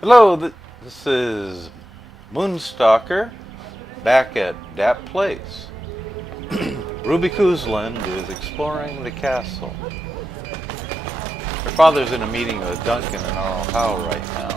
Hello, this is Moonstalker back at that place. Ruby Cousland is exploring the castle. Her father's in a meeting with Duncan and Earl Howe right now.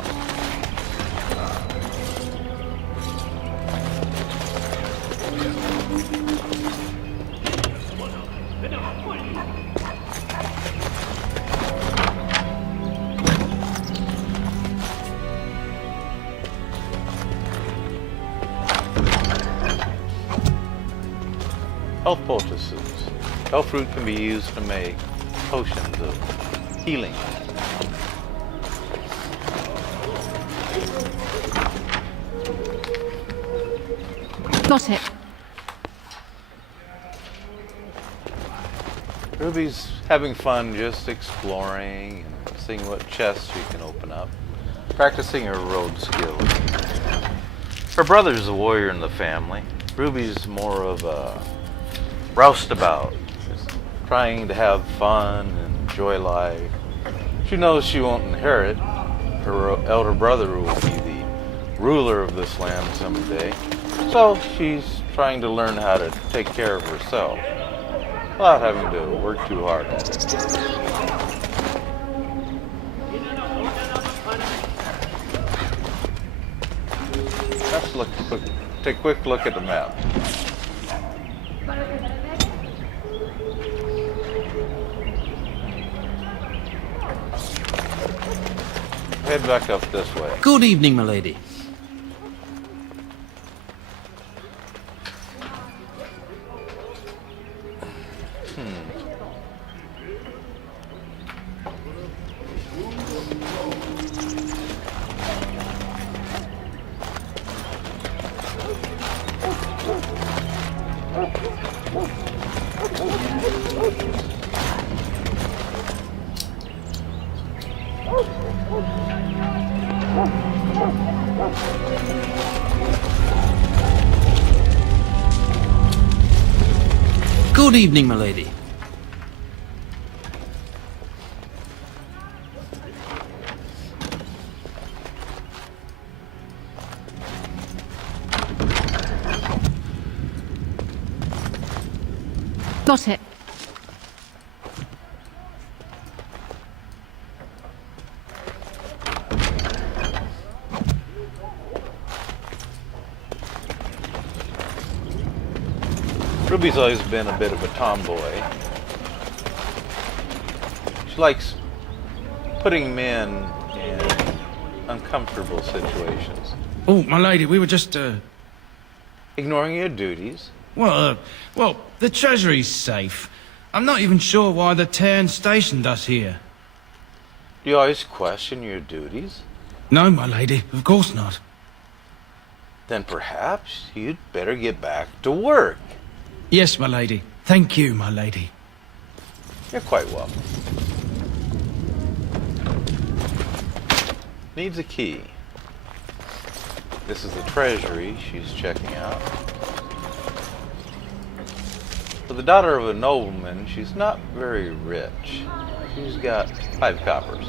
Health poultices. Health fruit can be used to make potions of healing. Got it. Ruby's having fun just exploring and seeing what chests she can open up, practicing her road skills. Her brother's a warrior in the family. Ruby's more of a roustabout, just trying to have fun and enjoy life. She knows she won't inherit. Her elder brother will be the ruler of this land someday, so she's trying to learn how to take care of herself without having to work too hard at it. Let's take a quick look at the map. Head back up this way. Good evening, milady. Good evening, milady. Got it. Ruby's always been a bit of a tomboy. She likes putting men in uncomfortable situations. Oh, my lady, we were just, Ignoring your duties. well, the treasury's safe. I'm not even sure why the Tarn stationed us here. Do you always question your duties? No, my lady, of course not. Then perhaps you'd better get back to work. Yes, my lady. Thank you, my lady. You're quite welcome. Needs a key. This is the treasury she's checking out. For the daughter of a nobleman, she's not very rich. She's got 5 coppers.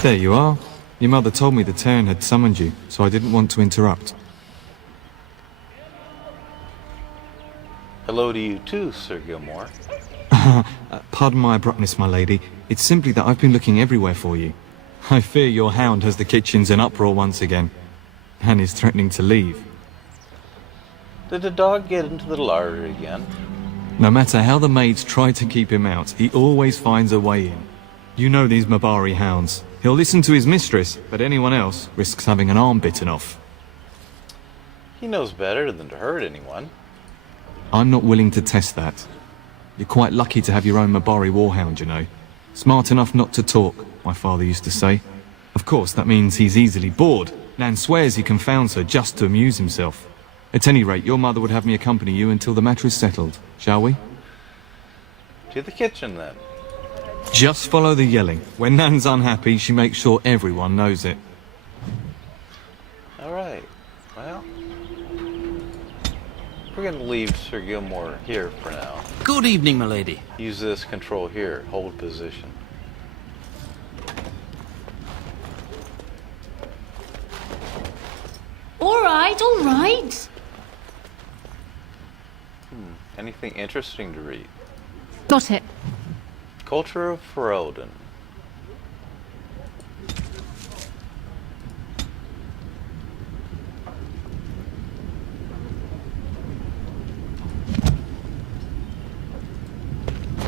There you are. Your mother told me the Tarn had summoned you, so I didn't want to interrupt. Hello to you too, Sir Gilmore. Pardon my abruptness, my lady. It's simply that I've been looking everywhere for you. I fear your hound has the kitchens in uproar once again, and is threatening to leave. Did the dog get into the larder again? No matter how the maids try to keep him out, he always finds a way in. You know these Mabari hounds. He'll listen to his mistress, but anyone else risks having an arm bitten off. He knows better than to hurt anyone. I'm not willing to test that. You're quite lucky to have your own Mabari warhound, you know. Smart enough not to talk, my father used to say. Of course, that means he's easily bored. Nan swears he confounds her just to amuse himself. At any rate, your mother would have me accompany you until the matter is settled, shall we? To the kitchen, then. Just follow the yelling. When Nan's unhappy, she makes sure everyone knows it. All right. Well, We're gonna leave Sir Gilmore here for now. Good evening, milady. Use this control here. Hold position. All right. Anything interesting to read? Got it. Culture of Ferelden.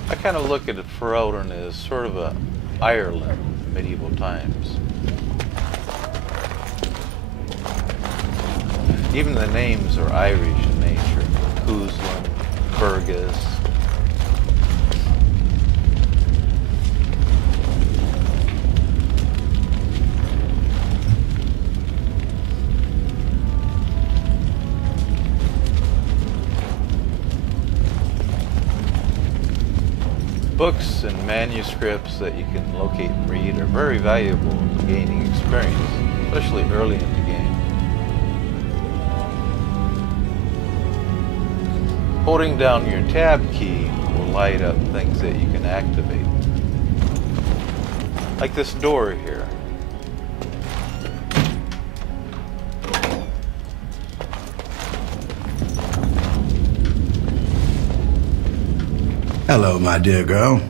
I kind of look at Ferelden as sort of a Ireland in medieval times. Even the names are Irish in nature. Cousland, Fergus. Books and manuscripts that you can locate and read are very valuable in gaining experience, especially early in the game. Holding down your tab key will light up things that you can activate. Like this door here. Hello, my dear girl.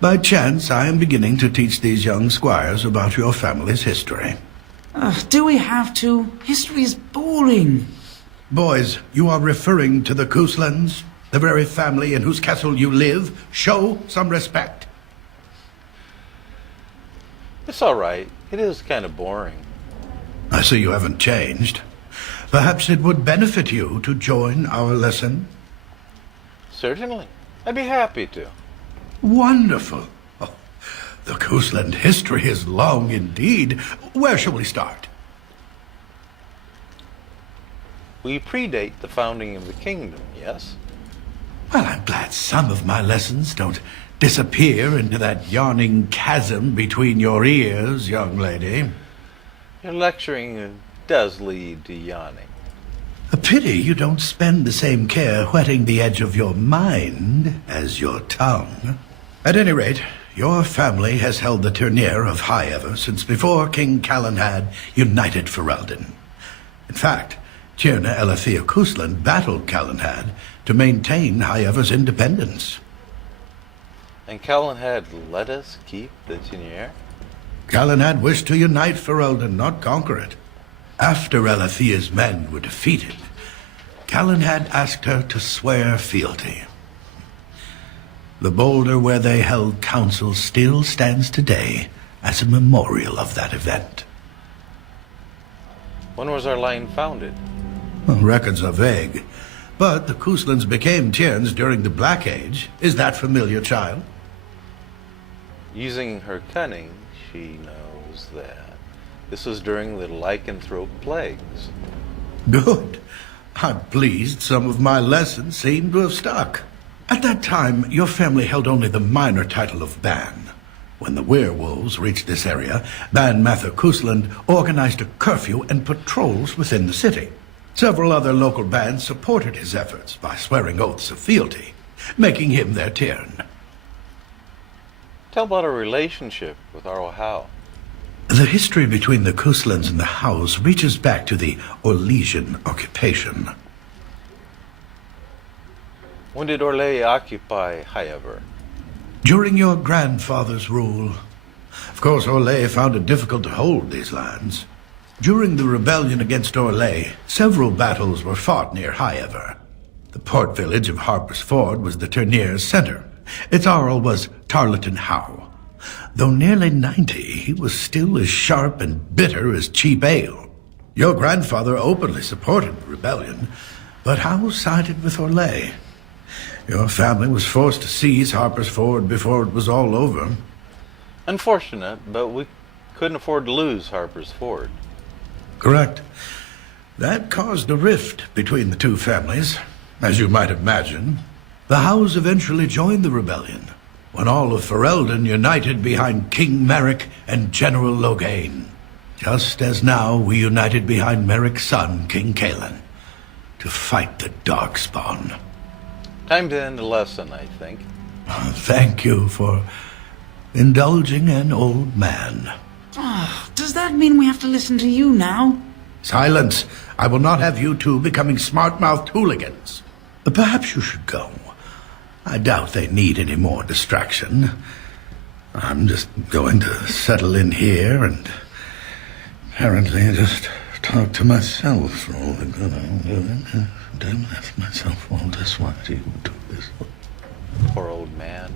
By chance, I am beginning to teach these young squires about your family's history. Do we have to? History is boring. Boys, you are referring to the Couslands, the very family in whose castle you live. Show some respect. It's alright. It is kind of boring. I see you haven't changed. Perhaps it would benefit you to join our lesson. Certainly. I'd be happy to. Wonderful. Oh, the Cousland history is long indeed. Where shall we start? We predate the founding of the kingdom, yes? Well, I'm glad some of my lessons don't disappear into that yawning chasm between your ears, young lady. Your lecturing does lead to yawning. A pity you don't spend the same care whetting the edge of your mind as your tongue. At any rate, your family has held the tournure of High Ever since before King Callan had united Ferelden. In fact, Tierna Elethea Cousland battled Callan to maintain High Ever's independence. And Callan had let us keep the tournure? Callan wished to unite Ferelden, not conquer it. After Elethea's men were defeated, Callan asked her to swear fealty. The boulder where they held council still stands today as a memorial of that event. When was our line founded? Well, records are vague, but the Couslands became Tierns during the Black Age. Is that familiar, child? Using her cunning, she knows that. This was during the lycanthrope plagues. Good. I'm pleased some of my lessons seem to have stuck. At that time, your family held only the minor title of Ban. When the werewolves reached this area, Ban Mather Cousland organized a curfew and patrols within the city. Several other local bands supported his efforts by swearing oaths of fealty, making him their Tiern. Tell about our relationship with our How. The history between the Couslands and the Hows reaches back to the Orlesian occupation. When did Orlais occupy High Ever? During your grandfather's rule. Of course, Orlais found it difficult to hold these lands. During the rebellion against Orlais, several battles were fought near High Ever. The port village of Harper's Ford was the tourneur's center. Its Arl was Tarleton Howe. Though nearly 90, he was still as sharp and bitter as cheap ale. Your grandfather openly supported the rebellion, but Howe sided with Orlais. Your family was forced to seize Harper's Ford before it was all over. Unfortunate, but we couldn't afford to lose Harper's Ford. Correct. That caused a rift between the two families, as you might imagine. The Howes eventually joined the rebellion, when all of Ferelden united behind King Merrick and General Loghain, just as now we united behind Merrick's son, King Callan. to fight the Darkspawn. Time to end the lesson, I think. Thank you for indulging an old man. Does that mean we have to listen to you now? Silence! I will not have you two becoming smart-mouthed hooligans. Perhaps you should go. I doubt they need any more distraction. I'm just going to settle in here and apparently just talk to myself for all the good I'm doing. Don't ask myself all this, why do you do this? Poor old man.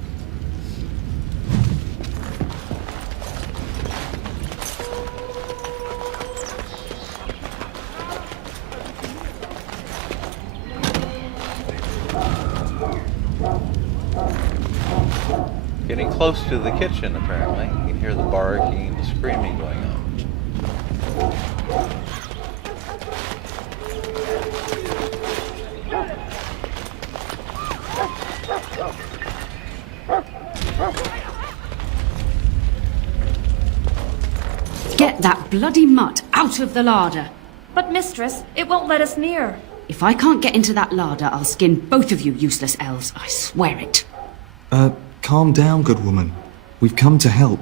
Getting close to the kitchen, apparently. You can hear the barking and the screaming going on. Get that bloody mutt out of the larder. But mistress, it won't let us near. If I can't get into that larder, I'll skin both of you useless elves, I swear it. Calm down, good woman. We've come to help.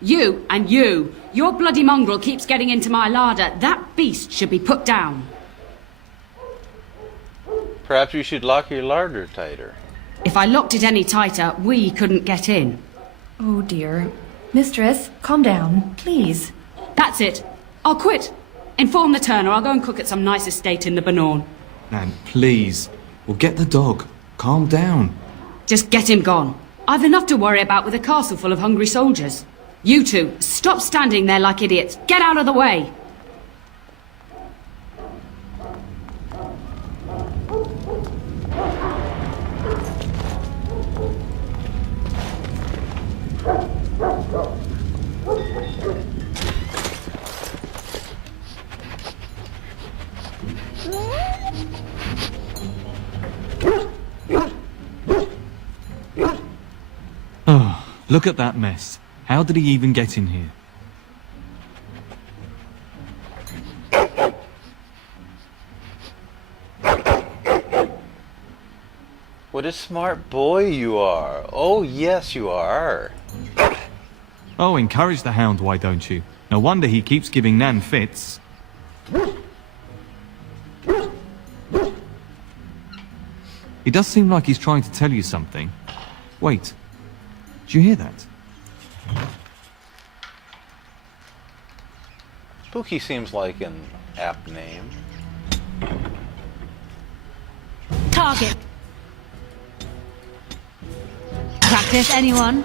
You and you. Your bloody mongrel keeps getting into my larder. That beast should be put down. Perhaps you should lock your larder tighter. If I locked it any tighter, we couldn't get in. Oh dear. Mistress, calm down, please. That's it. I'll quit. Inform the turner. I'll go and cook at some nice estate in the Banorn. Nan, please. We'll get the dog. Calm down. Just get him gone. I've enough to worry about with a castle full of hungry soldiers. You two, stop standing there like idiots. Get out of the way. Oh, look at that mess. How did he even get in here? What a smart boy you are. Oh, yes, you are. Oh, encourage the hound, why don't you? No wonder he keeps giving Nan fits. He does seem like he's trying to tell you something. Wait, did you hear that? Spooky seems like an apt name. Target. Practice, anyone?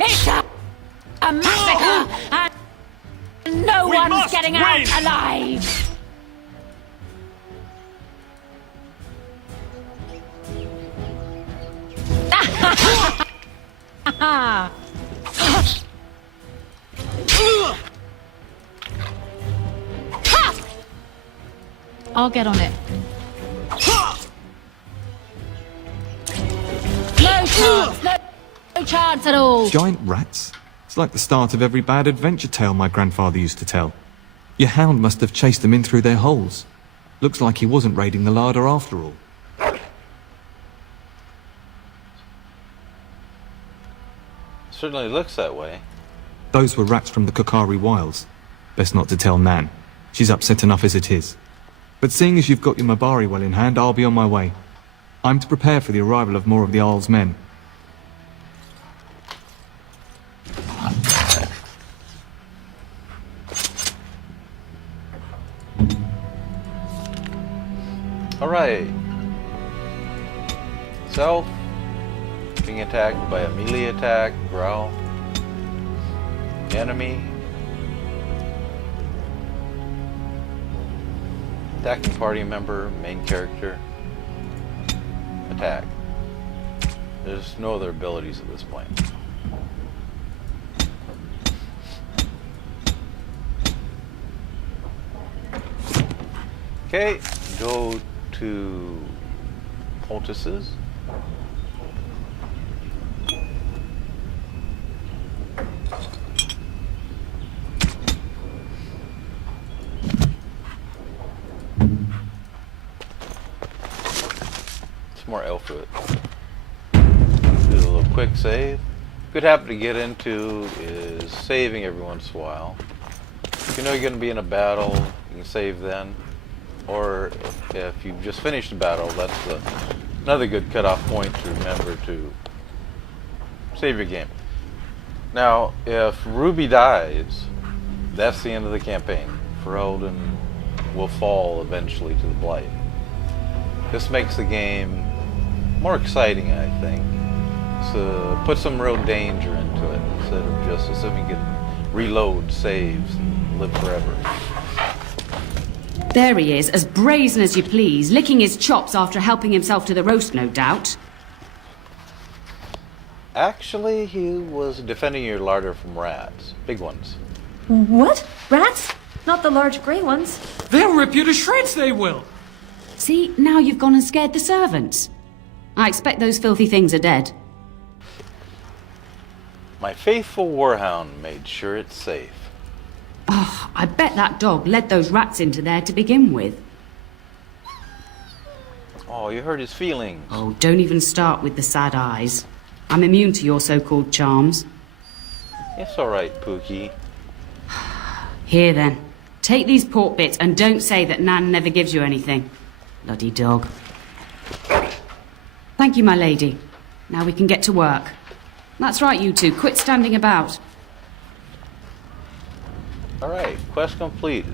It's a massacre, and no one's getting out alive. I'll get on it. No chance, no chance at all. Giant rats? It's like the start of every bad adventure tale my grandfather used to tell. Your hound must have chased them in through their holes. Looks like he wasn't raiding the larder after all. Certainly looks that way. Those were rats from the Kokari Wilds. Best not to tell Nan. She's upset enough as it is. But seeing as you've got your Mabari well in hand, I'll be on my way. I'm to prepare for the arrival of more of the Isle's men. Alright. Self. Being attacked by a melee attack, growl. Enemy. Attacking party member, main character. Attack. There's no other abilities at this point. Okay, go to poultices. more elf foot. Do a little quick save. Good habit to get into is saving every once in a while. If you know you're going to be in a battle, you can save then. Or if you've just finished a battle, that's another good cutoff point to remember to save your game. Now, if Ruby dies, that's the end of the campaign. Ferelden will fall eventually to the Blight. This makes the game more exciting, I think. So put some real danger into it instead of just assuming you can reload saves and live forever. There he is, as brazen as you please, licking his chops after helping himself to the roast, no doubt. Actually, he was defending your larder from rats. Big ones. What? Rats? Not the large grey ones. They'll rip you to shreds, they will. See, now you've gone and scared the servants. I expect those filthy things are dead. My faithful warhound made sure it's safe. Oh, I bet that dog led those rats into there to begin with. Oh, you hurt his feelings. Oh, don't even start with the sad eyes. I'm immune to your so-called charms. It's alright, Pookie. Here then, take these pork bits and don't say that Nan never gives you anything. Bloody dog. Thank you, my lady. Now we can get to work. That's right, you two. Quit standing about. Alright, quest completed.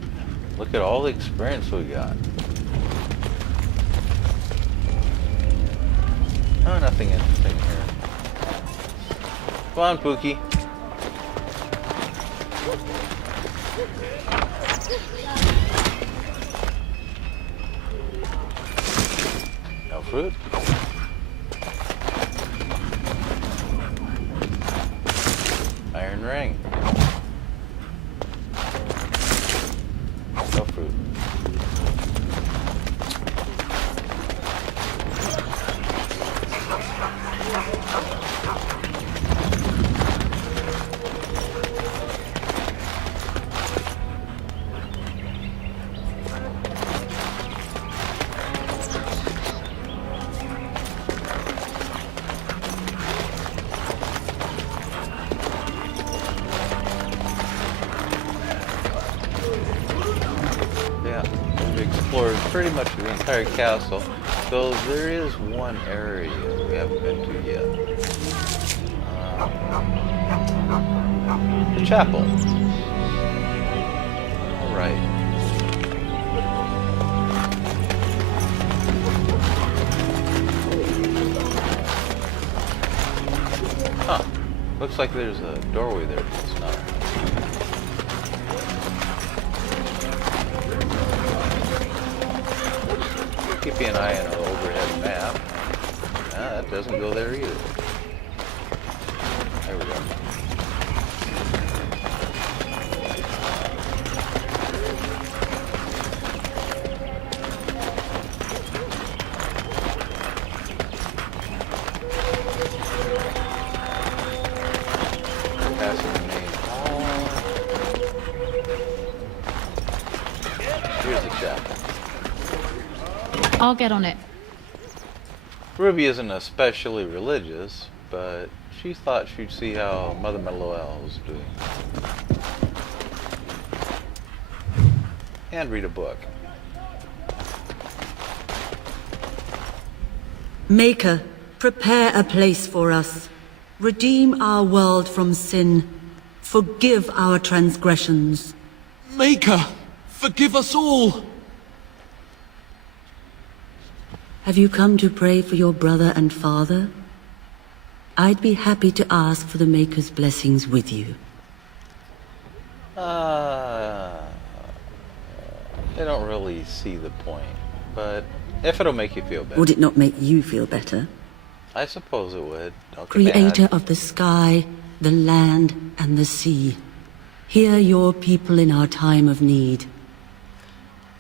Look at all the experience we got. Oh, nothing interesting here. Come on, Pookie. No fruit? Iron ring. No fruit. Explored pretty much the entire castle, though there is one area we haven't been to yet. The chapel. Alright. Huh. Looks like there's a doorway there, but it's not. Keeping an eye on the overhead map. That doesn't go there either. There we go. Passing the main hall. Here's the chapel. I'll get on it. Ruby isn't especially religious, but she thought she'd see how Mother Meloel was doing. And read a book. Maker, prepare a place for us. Redeem our world from sin. Forgive our transgressions. Maker, forgive us all. Have you come to pray for your brother and father? I'd be happy to ask for the Maker's blessings with you. I don't really see the point, but if it'll make you feel better. Would it not make you feel better? I suppose it would. Don't get Creator mad. of the sky, the land, and the sea, hear your people in our time of need.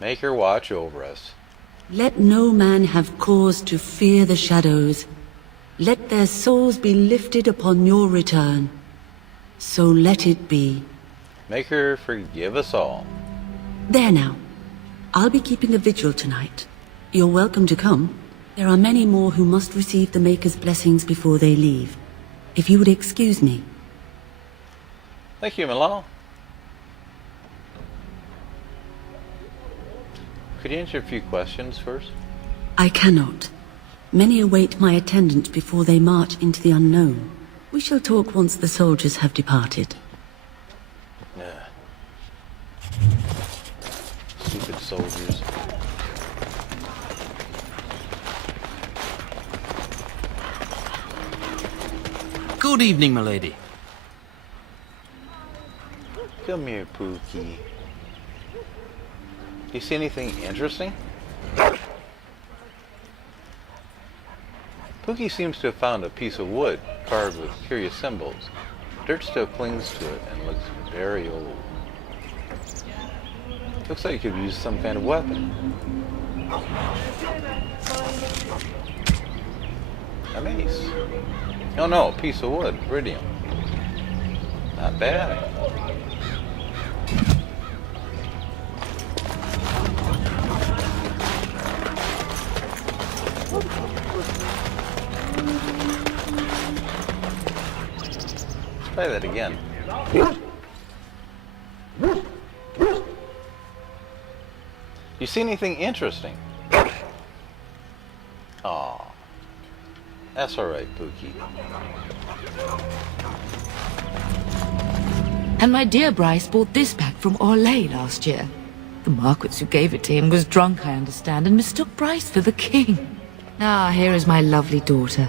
Make her watch over us. Let no man have cause to fear the shadows. Let their souls be lifted upon your return. So let it be. Make her forgive us all. There now. I'll be keeping a vigil tonight. You're welcome to come, There are many more who must receive the Maker's blessings before they leave. If you would excuse me. Thank you, Milano. Could you answer a few questions first? I cannot. Many await my attendance before they march into the unknown. We shall talk once the soldiers have departed. Yeah. Stupid soldiers. Good evening, milady. Come here, Pookie. You see anything interesting? Pookie seems to have found a piece of wood carved with curious symbols. Dirt still clings to it and looks very old. Looks like it could use some kind of weapon. A mace. Oh no, a piece of wood, iridium. Not bad. Try that again. You see anything interesting? Aw. That's alright, Pookie. And my dear Bryce bought this back from Orlais last year. The Marquis who gave it to him was drunk, I understand, and mistook Bryce for the king. Ah, here is my lovely daughter.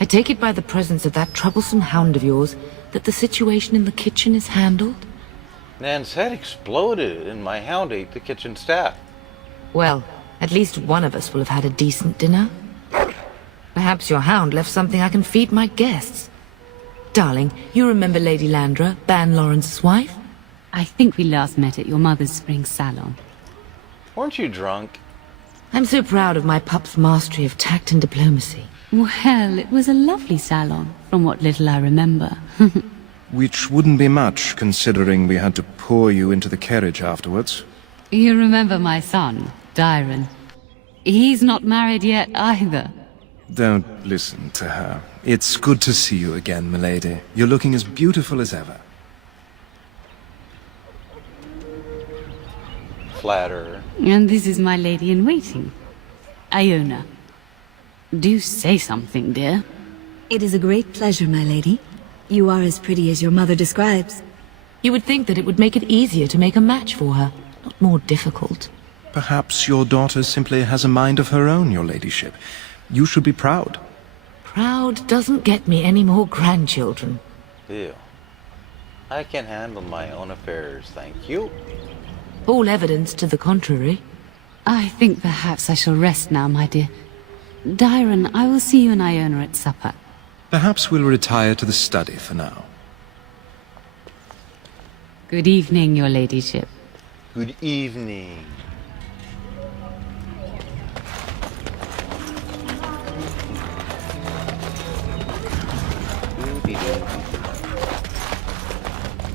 I take it by the presence of that troublesome hound of yours that the situation in the kitchen is handled? Nan's head exploded and my hound ate the kitchen staff. Well, at least one of us will have had a decent dinner. Perhaps your hound left something I can feed my guests. Darling, you remember Lady Landra, Ban Lawrence's wife? I think we last met at your mother's spring salon. Weren't you drunk? I'm so proud of my pup's mastery of tact and diplomacy. Well, it was a lovely salon, from what little I remember. Which wouldn't be much, considering we had to pour you into the carriage afterwards. You remember my son, Dyron. He's not married yet either. Don't listen to her. It's good to see you again, milady. You're looking as beautiful as ever. Flatterer. And this is my lady-in-waiting, Iona. Do say something, dear. It is a great pleasure, my lady. You are as pretty as your mother describes. You would think that it would make it easier to make a match for her, not more difficult. Perhaps your daughter simply has a mind of her own, your ladyship. You should be proud. Proud doesn't get me any more grandchildren. Ew. I can handle my own affairs, thank you. All evidence to the contrary. I think perhaps I shall rest now, my dear. Dyron, I will see you and Iona at supper. Perhaps we'll retire to the study for now. Good evening, your ladyship. Good evening.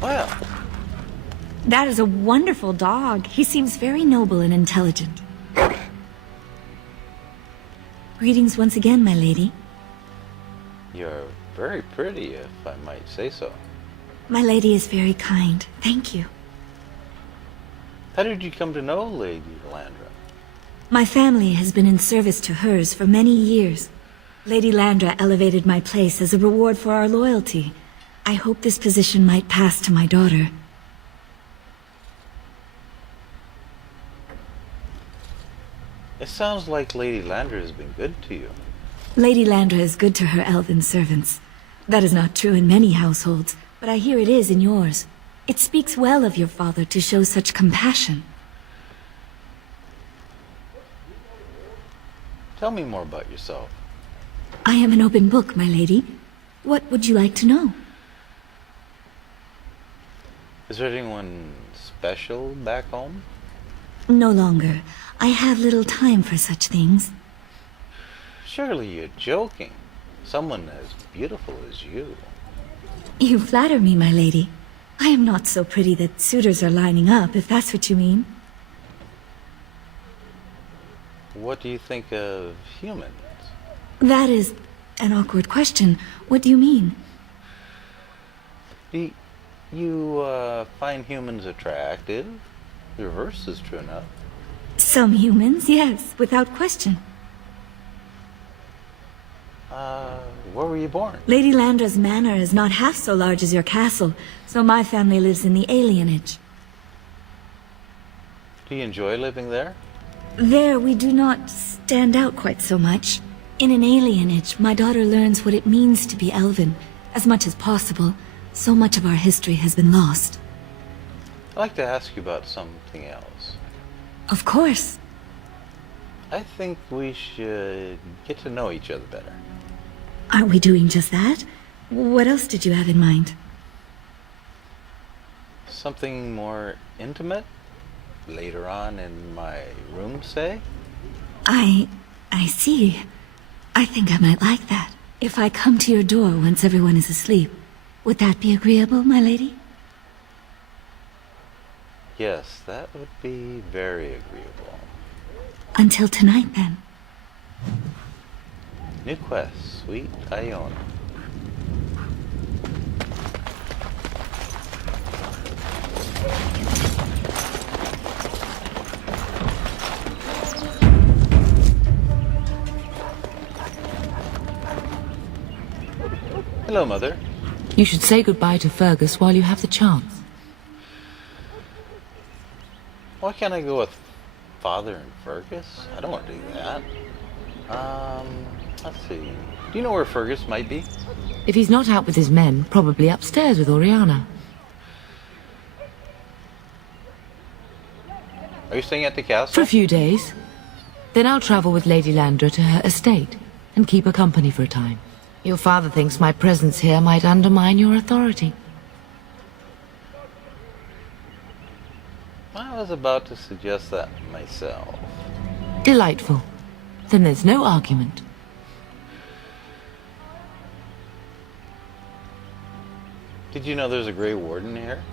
Well, That is a wonderful dog. He seems very noble and intelligent. Greetings once again, my lady. you're very pretty, if I might say so. My lady is very kind. Thank you. How did you come to know Lady Landra? My family has been in service to hers for many years. Lady Landra elevated my place as a reward for our loyalty. I hope this position might pass to my daughter. It sounds like Lady Landra has been good to you. Lady Landra is good to her elven servants. That is not true in many households, but I hear it is in yours. It speaks well of your father to show such compassion. Tell me more about yourself. I am an open book, my lady. What would you like to know? Is there anyone special back home? No longer. I have little time for such things. Surely you're joking. Someone as beautiful as you. You flatter me, my lady. I am not so pretty that suitors are lining up, if that's what you mean. What do you think of humans? That is an awkward question. What do you mean? Do you find humans attractive? The reverse is true enough. Some humans, yes, without question. Where were you born? Lady Landra's manor is not half so large as your castle, so my family lives in the alienage. Do you enjoy living there? There, we do not stand out quite so much. In an alienage, my daughter learns what it means to be elven, as much as possible. So much of our history has been lost. I'd like to ask you about something else. Of course. I think we should get to know each other better. Aren't we doing just that? What else did you have in mind? Something more intimate? Later on in my room, say? I see. I think I might like that. If I come to your door once everyone is asleep, would that be agreeable, my lady? Yes, that would be very agreeable. Until tonight, then. New quest, Sweet Iona. Hello, Mother. You should say goodbye to Fergus while you have the chance. Why can't I go with Father and Fergus? I don't want to do that. Let's see. Do you know where Fergus might be? If he's not out with his men, probably upstairs with Oriana. Are you staying at the castle? For a few days. Then I'll travel with Lady Landra to her estate and keep her company for a time. Your father thinks my presence here might undermine your authority. I was about to suggest that myself. Delightful. Then there's no argument. Did you know there's a Grey Warden here?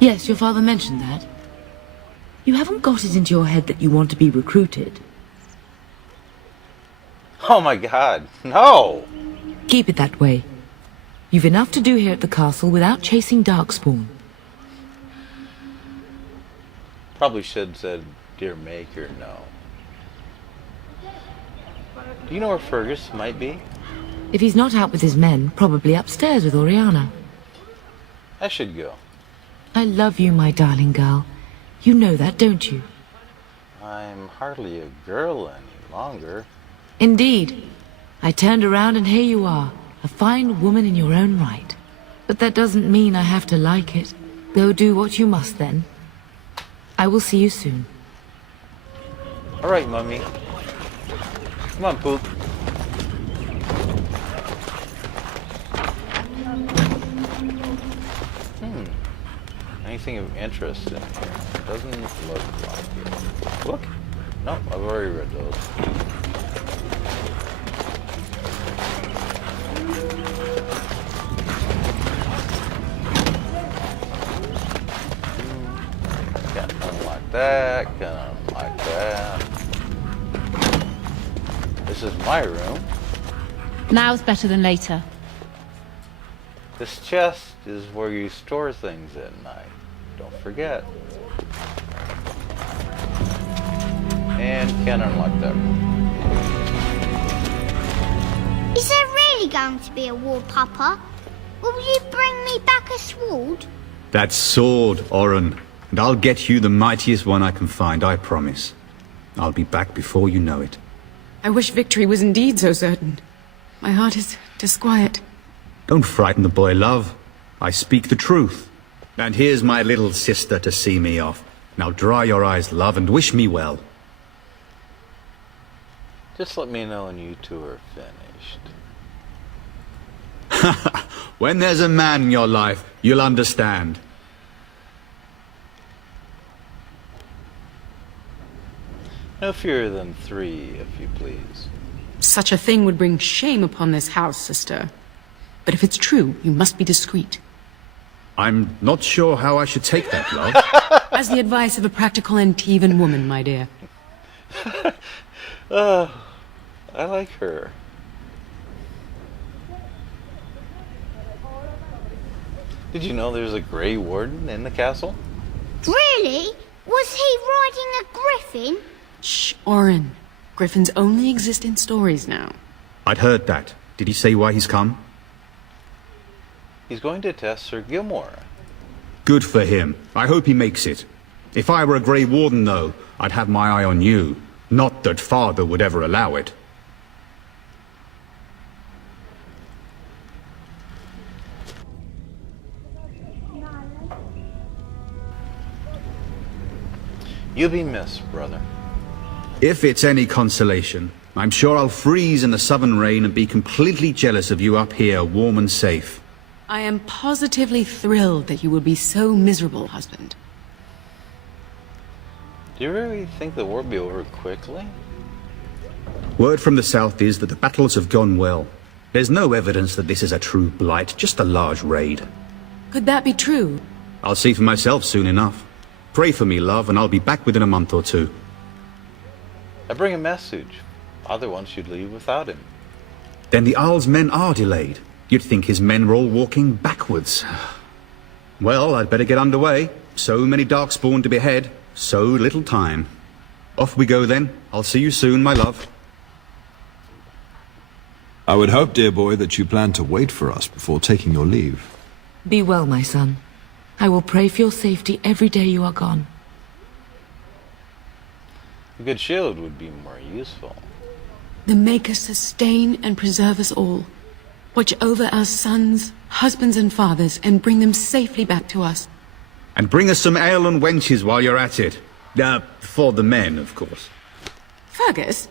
Yes, your father mentioned that. You haven't got it into your head that you want to be recruited. Oh my god, no! Keep it that way. You've enough to do here at the castle without chasing Darkspawn. Probably should have said, dear Maker, no. Do you know where Fergus might be? If he's not out with his men, probably upstairs with Oriana. I should go. I love you, my darling girl. You know that, don't you? I'm hardly a girl any longer. Indeed. I turned around and here you are, a fine woman in your own right. But that doesn't mean I have to like it. Go do what you must then. I will see you soon. Alright, Mummy. Come on, Poop. Anything of interest in here? Doesn't look like it. Look? No, I've already read those. Can't unlock that, can't unlock that. This is my room. Now's better than later. This chest is where you store things at night. Don't forget. And can't unlock that room. Is there really going to be a war, Papa? Will you bring me back a sword? That sword, Oren. And I'll get you the mightiest one I can find, I promise. I'll be back before you know it. I wish victory was indeed so certain. My heart is disquiet. Don't frighten the boy, love. I speak the truth. And here's my little sister to see me off. Now dry your eyes, love, and wish me well. Just let me know when you two are finished. When there's a man in your life, you'll understand. No fewer than 3, if you please. Such a thing would bring shame upon this house, sister. But if it's true, you must be discreet. I'm not sure how I should take that, love. As the advice of a practical Antivan woman, my dear. I like her. Did you know there's a Grey Warden in the castle? Really? Was he riding a griffin? Shh, Orin. Griffins only exist in stories now. I'd heard that. Did he say why he's come? He's going to test Sir Gilmore. Good for him. I hope he makes it. If I were a Grey Warden, though, I'd have my eye on you. Not that Father would ever allow it. You'll be missed, brother. If it's any consolation, I'm sure I'll freeze in the southern rain and be completely jealous of you up here, warm and safe. I am positively thrilled that you will be so miserable, husband. Do you really think the war will be over quickly? Word from the south is that the battles have gone well. There's no evidence that this is a true blight, just a large raid. Could that be true? I'll see for myself soon enough. Pray for me, love, and I'll be back within a month or two. I bring a message. Otherwise you'd leave without him. Then the Isle's men are delayed. You'd think his men were all walking backwards. Well, I'd better get underway. So many Darkspawn to behead, so little time. Off we go then. I'll see you soon, my love. I would hope, dear boy, that you plan to wait for us before taking your leave. Be well, my son. I will pray for your safety every day you are gone. A good shield would be more useful. The Maker sustain and preserve us all. Watch over our sons, husbands and fathers, and bring them safely back to us. And bring us some ale and wenches while you're at it. For the men, of course. Fergus,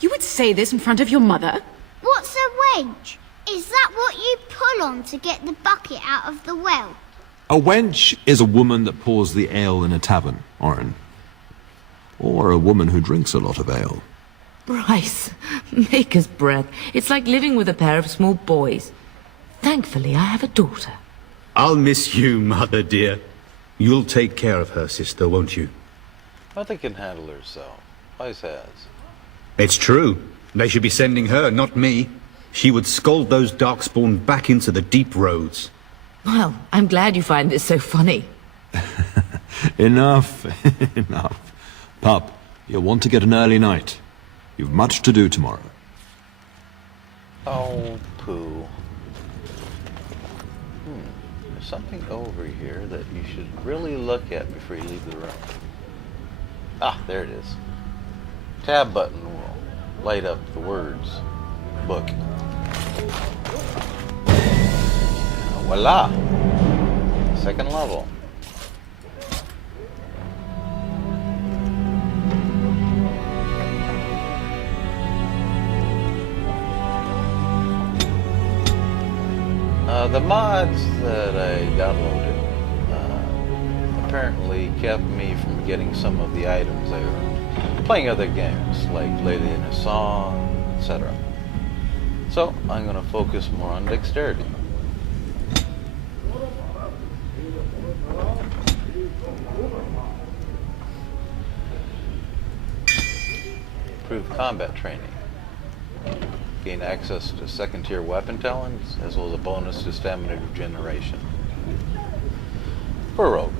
you would say this in front of your mother? What's a wench? Is that what you pull on to get the bucket out of the well? A wench is a woman that pours the ale in a tavern, Orin. Or a woman who drinks a lot of ale. Bryce, maker's breath. It's like living with a pair of small boys. Thankfully, I have a daughter. I'll miss you, mother dear. You'll take care of her, sister, won't you? Mother can handle herself. Always has. It's true. They should be sending her, not me. She would scold those Darkspawn back into the deep roads. Well, I'm glad you find this so funny. Enough. Enough. Pup, you'll want to get an early night. You've much to do tomorrow. Oh, poo. There's something over here that you should really look at before you leave the room. Ah, there it is. Tab button will light up the words. Book. Voila! Second level. The mods that I downloaded apparently kept me from getting some of the items I earned playing other games like Lady in a Song, etc. So I'm going to focus more on dexterity. Improved combat training. Gain access to second-tier weapon talents, as well as a bonus to stamina regeneration. For rogue.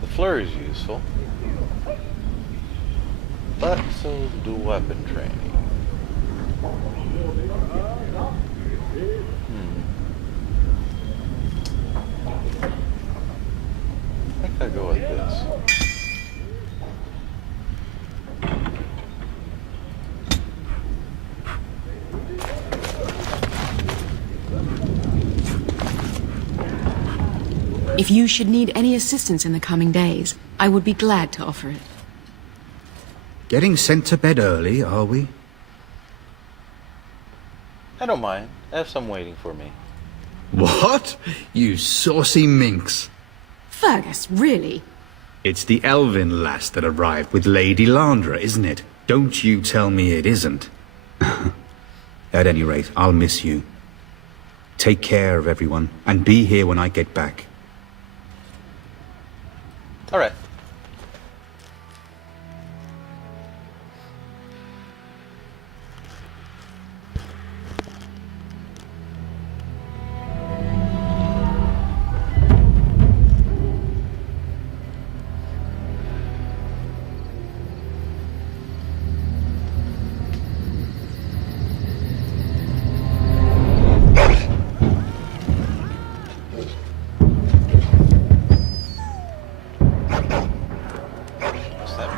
The flurry is useful, but so do weapon training. I think I'll go with this. If you should need any assistance in the coming days, I would be glad to offer it. Getting sent to bed early, are we? I don't mind. I have some waiting for me. What? You saucy minx. Fergus, really? It's the elven lass that arrived with Lady Landra, isn't it? Don't you tell me it isn't. At any rate, I'll miss you. Take care of everyone, and be here when I get back. Alright.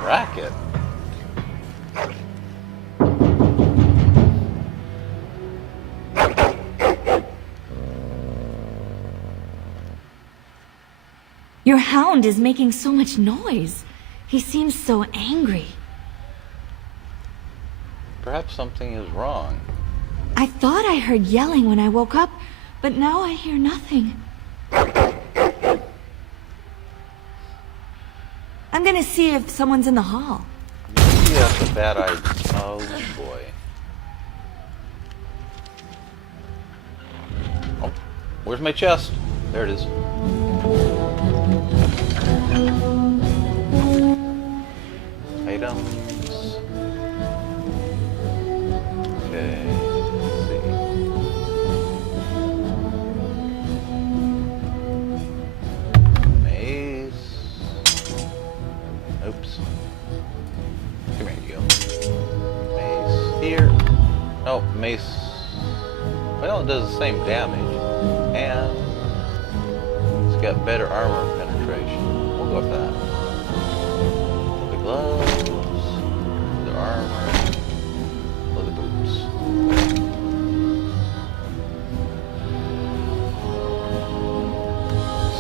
Racket. Your hound is making so much noise. He seems so angry. Perhaps something is wrong. I thought I heard yelling when I woke up, but now I hear nothing. I'm gonna see if someone's in the hall. Maybe that's a bad idea. Oh boy. Oh, where's my chest? There it is. Items. Okay, let's see. Mace. Oops. Come here, you go. Mace here. Oh, mace. Well, it does the same damage. And it's got better armor penetration. We'll go with that. The gloves. The armor. Leather boots.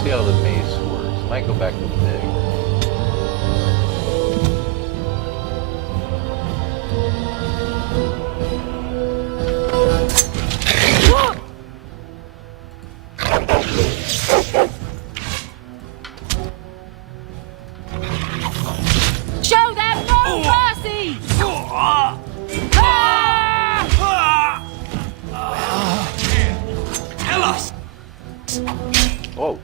See how the mace works. Might go back to the dig. Show them no mercy! Tell us! Whoa.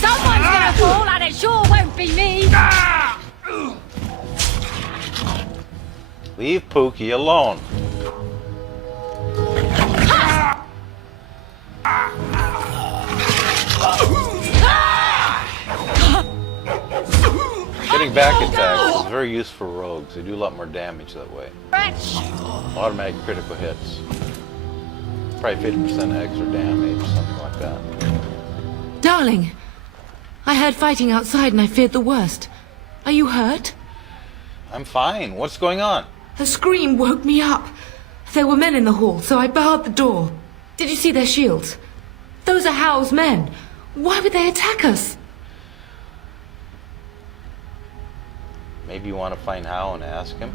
Someone's gonna fall and it sure won't be me! Leave Pookie alone. Getting back attacks is very useful for rogues. They do a lot more damage that way. Automatic critical hits. Probably 50% extra damage, something like that. Darling, I heard fighting outside and I feared the worst. Are you hurt? I'm fine. What's going on? A scream woke me up. There were men in the hall, so I barred the door. Did you see their shields? Those are How's men. Why would they attack us? Maybe you want to find How and ask him?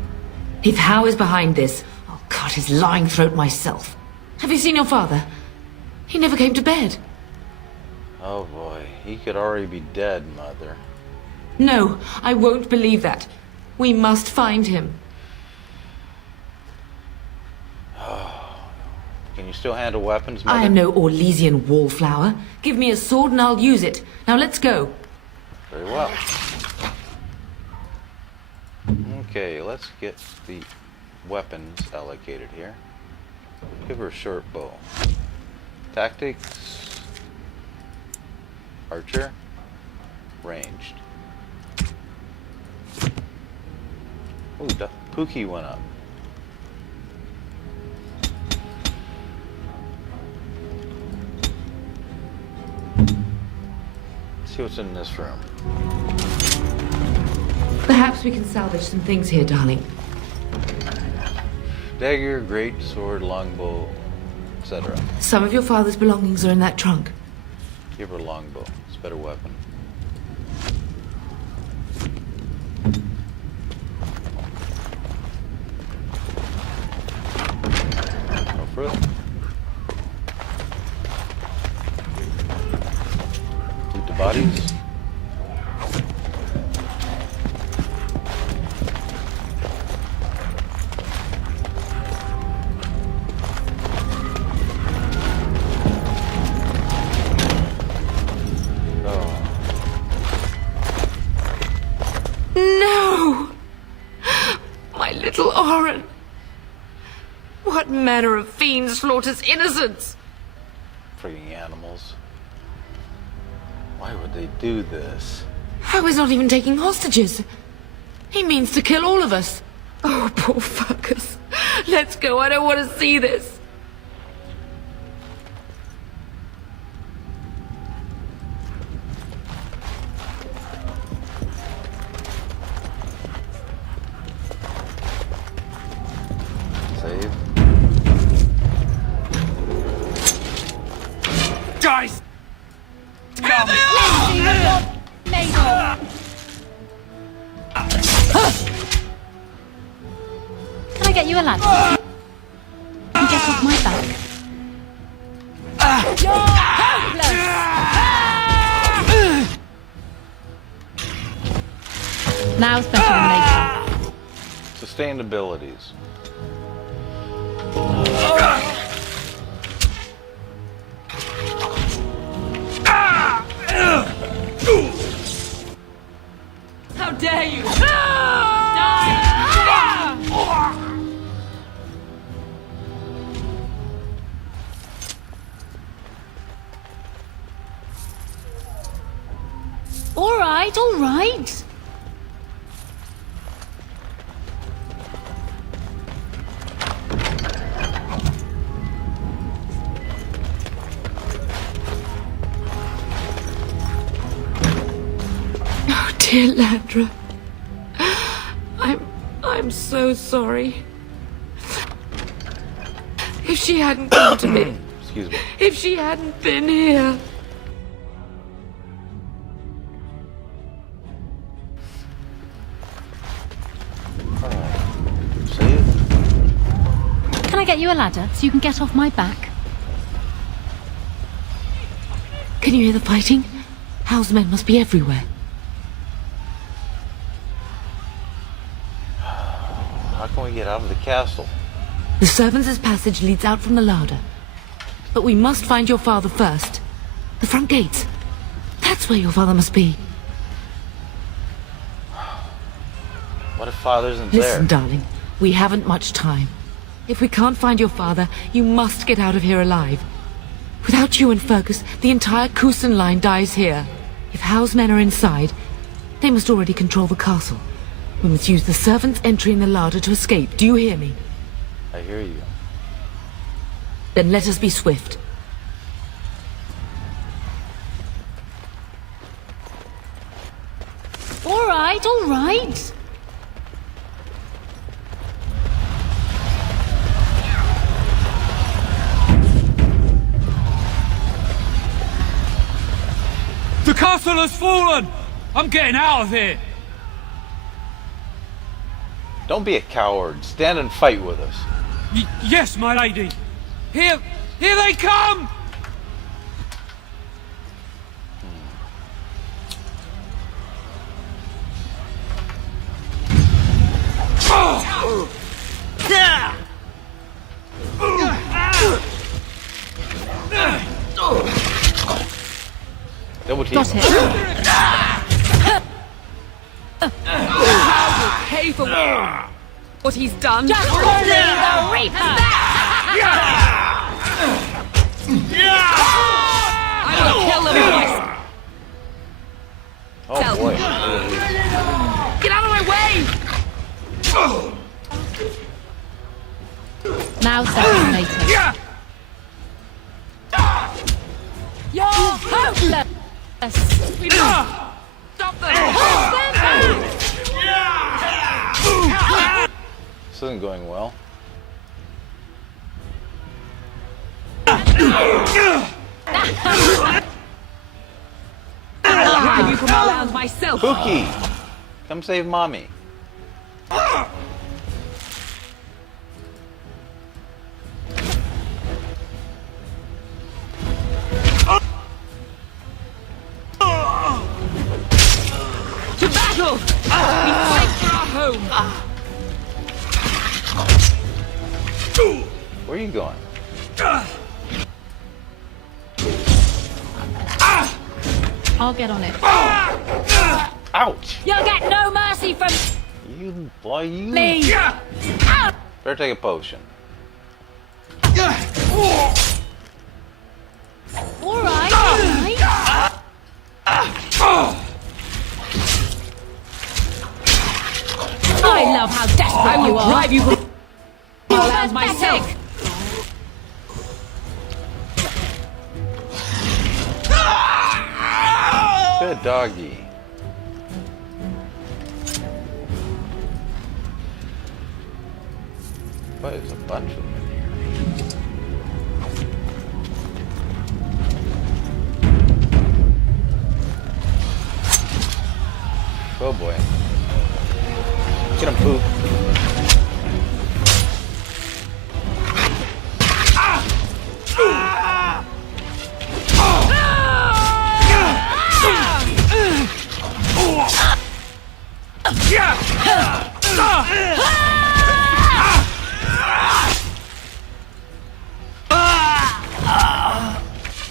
If How is behind this, I'll cut his lying throat myself. Have you seen your father? He never came to bed. Oh boy, he could already be dead, Mother. No, I won't believe that. We must find him. Can you still handle weapons, Mother? I am no Orlesian wallflower. Give me a sword and I'll use it. Now let's go. Very well. Okay, let's get the weapons allocated here. Give her a short bow. Tactics. Archer. Ranged. Ooh, Pookie went up. See what's in this room. Perhaps we can salvage some things here, darling. Dagger, great sword, longbow, etc. Some of your father's belongings are in that trunk. Give her a longbow. It's a better weapon. Go for it. Loot the bodies. manner of fiend slaughters innocents. Frigging animals. Why would they do this? How is not even taking hostages? He means to kill all of us. Oh, poor fuckers. Let's go, I don't want to see this. Save. Guys! Can I get you a ladder? You get off my back. You're hopeless! Now's better than later. Sustained abilities. How dare you! All right, all right. Oh, dear Landra. I'm so sorry. If she hadn't come to me. Excuse me. If she hadn't been here. Save. Can I get you a ladder so you can get off my back? Can you hear the fighting? Hal's men must be everywhere. How can we get out of the castle? The servants' passage leads out from the larder. But we must find your father first. The front gates. That's where your father must be. What if Father isn't there? Listen, darling. We haven't much time. If we can't find your father, you must get out of here alive. Without you and Fergus, the entire Cousland line dies here. If Hal's men are inside, they must already control the castle. We must use the servants' entry in the larder to escape. Do you hear me? I hear you. Then let us be swift. All right, all right. The castle has fallen! I'm getting out of here! Don't be a coward. Stand and fight with us. Yes, my lady! Here they come! Double team. Got it. Hal will pay for what he's done. Just only the Reaper! I will kill them myself. Oh boy. Get out of my way! Now's better than later. You're hopeless! Stop them! This isn't going well. I'll hide you from our land myself. Pookie! Come save Mommy. To battle! We fight for our home! Where are you going? I'll get on it. Ouch! You'll get no mercy from You, boy, you. me! Better take a potion. Alright. I love how desperate you are. Drive you from for my sake. Good doggy. But there's a bunch of them in here. Oh boy. Get him, Poop.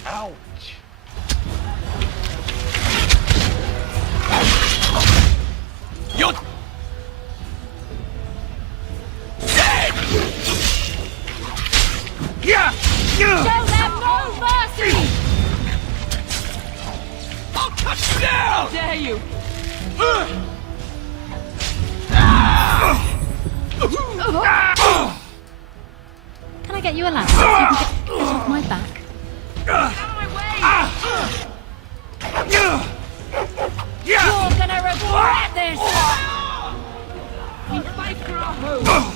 Ouch. You're dead! Show them no mercy! I'll cut you down! Dare you? Can I get you a ladder so you can get off my back? You're gonna regret this! Fight for our home!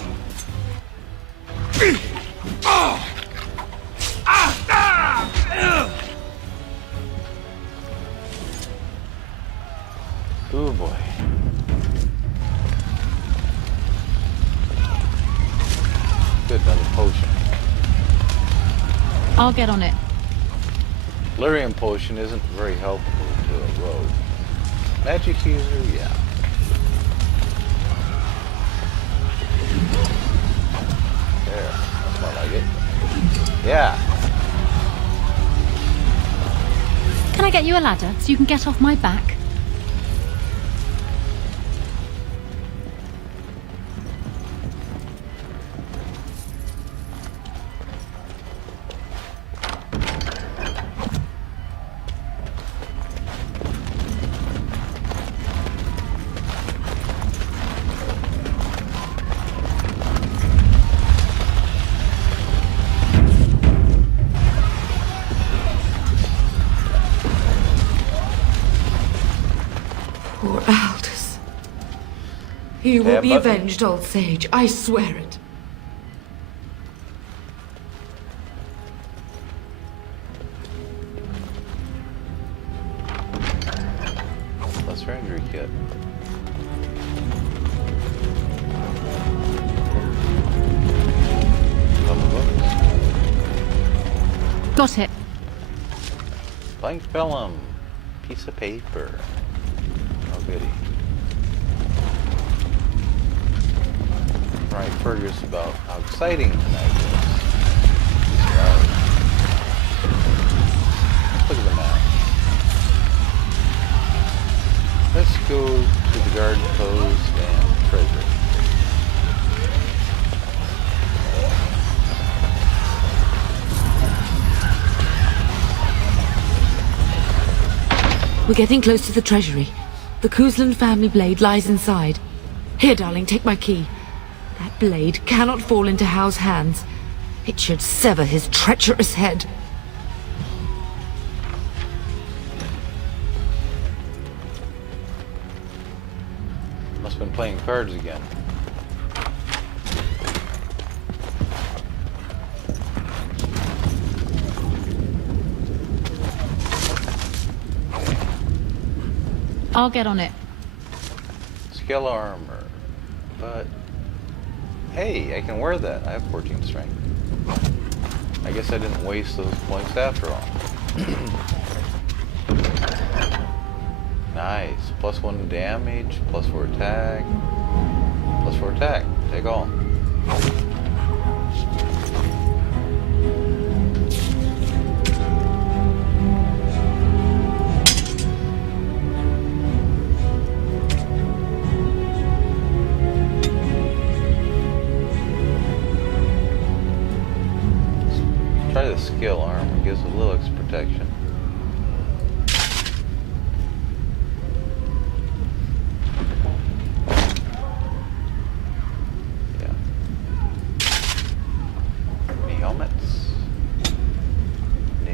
Oh boy. Good, another potion. I'll get on it. Lyrium potion isn't very helpful to a rogue. Magic user, yeah. There, that's more like it. Yeah. Can I get you a ladder so you can get off my back? Poor Aldous. You will be avenged, old sage. I swear it. Plus Ranger kit. Couple books. Got it. Blank vellum. Piece of paper. Oh goody. Right, Fergus about how exciting tonight is. Right. Look at the map. Let's go to the garden post and treasure. We're getting close to the treasury. The Cousland family blade lies inside. Here, darling, take my key. That blade cannot fall into Hal's hands. It should sever his treacherous head. Must have been playing cards again. I'll get on it. Skill armor. But hey, I can wear that. I have 14 strength. I guess I didn't waste those points after all. Nice. +1 damage, +4 attack. +4 attack. Take all. skill armor. Gives a little extra protection. Yeah. Any helmets? No.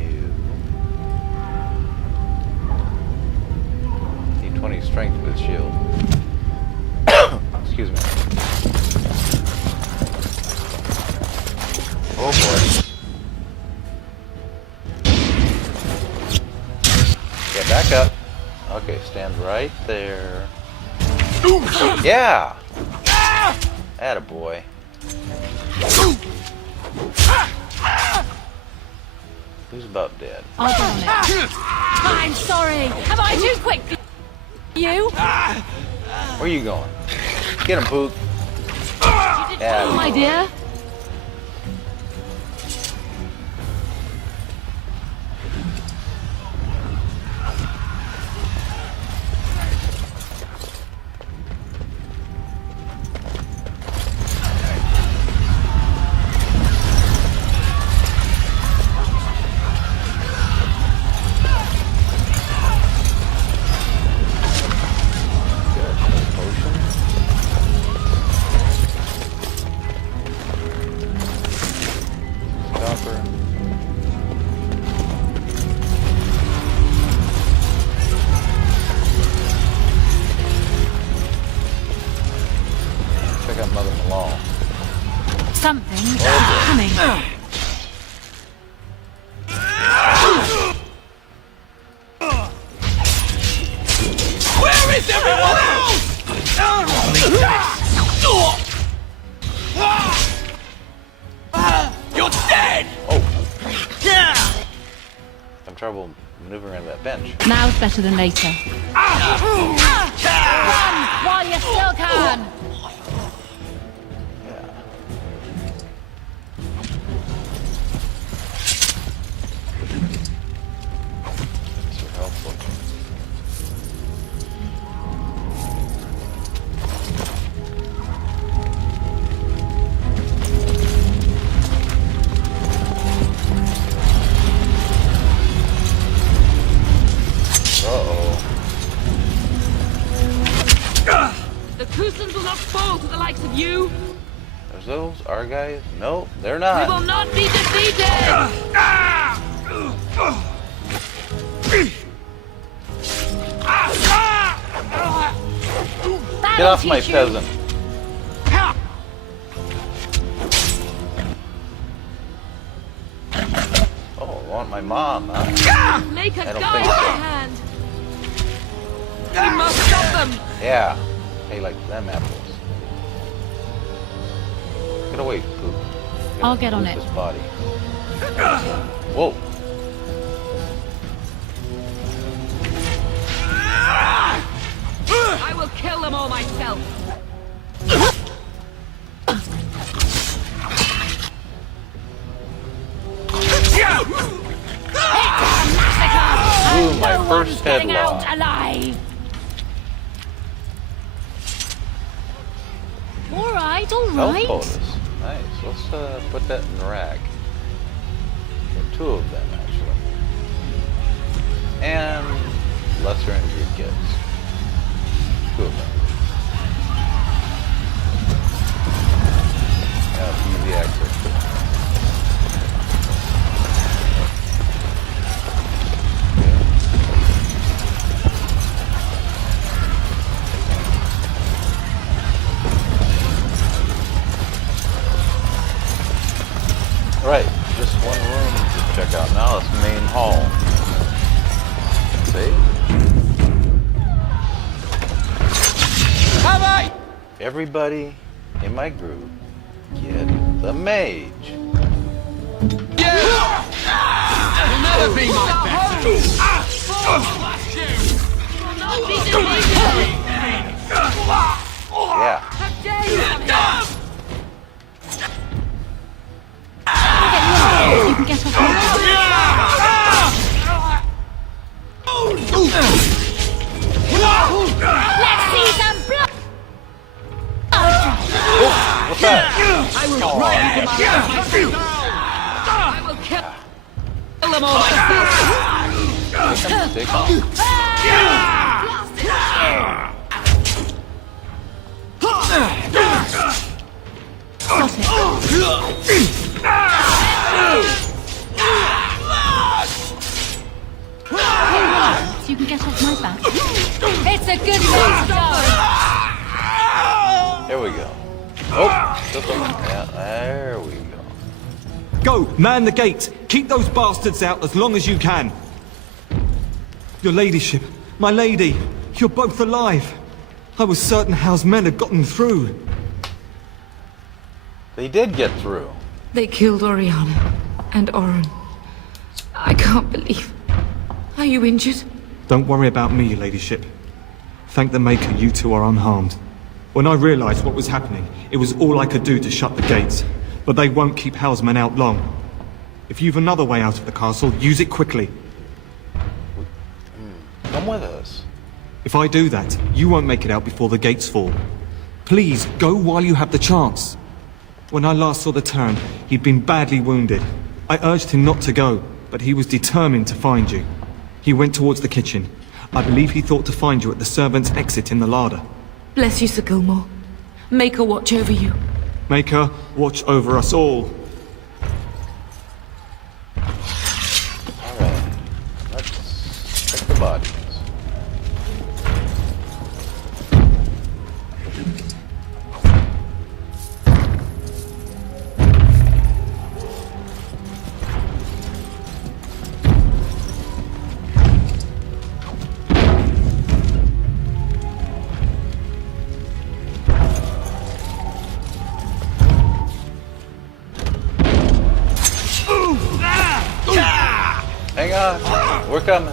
D20 strength with shield. Excuse me. Oh boy. Yeah, back up. Okay, stand right there. Yeah! Attaboy. Who's about dead? I'll get on it. I'm sorry. Am I too quick for you? Where are you going? Get him, Pook. Oh, my dear. Something coming. Where is everyone else? You're dead! Oh. Have trouble maneuvering around that bench. Now's better than later. Run while you still can. The Cousland will not fall to the likes of you. There's those, our guys? No, they're not. We will not be defeated. Get off my peasant. Oh, I want my mom, huh? Make a I don't guide think with so. your hand. We must stop them. Yeah. Hey, like them apples. Get away, Poop. I'll get on it. This body. Whoa. I will kill them all myself. Ooh, my first headlock. Alive. All right. Health bonus. Nice. Let's put that in the rack. Two of them, actually. And lesser injured kids. Two of them. Have easy access to them. Right, just one room to check out now. It's main hall. See? Everybody in my group get the mage. You'll never be my best. Yeah. You can get off my Let's see some blood! What's that? I will drive you to my last. I will kill. Take him. So you can get off my back. It's a good place, darling. Here we go. Oh, just a minute. Yeah, there we go. Go, man the gates. Keep those bastards out as long as you can. Your ladyship, my lady, you're both alive. I was certain Howe's men had gotten through. They did get through. They killed Oriana and Oren. I can't believe. Are you injured? Don't worry about me, your ladyship. Thank the Maker you two are unharmed. When I realized what was happening, it was all I could do to shut the gates. But they won't keep Howe's men out long. If you've another way out of the castle, use it quickly. Come with us. If I do that, you won't make it out before the gates fall. Please, go while you have the chance. When I last saw the Terran, he'd been badly wounded. I urged him not to go, but he was determined to find you. He went towards the kitchen. I believe he thought to find you at the servants' exit in the larder. Bless you, Sir Gilmore. Maker watch over you. Maker, watch over us all. Alright. Let's check the bodies. Hang on, we're coming.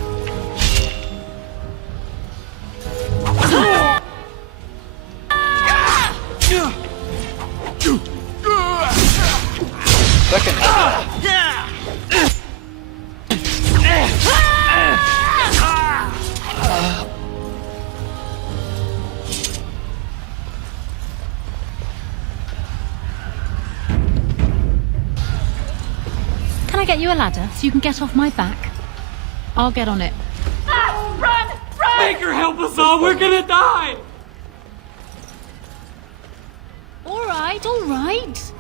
Second. Can I get you a ladder so you can get off my back? I'll get on it. Run! Run! Maker, help us all! We're gonna die! All right, all right.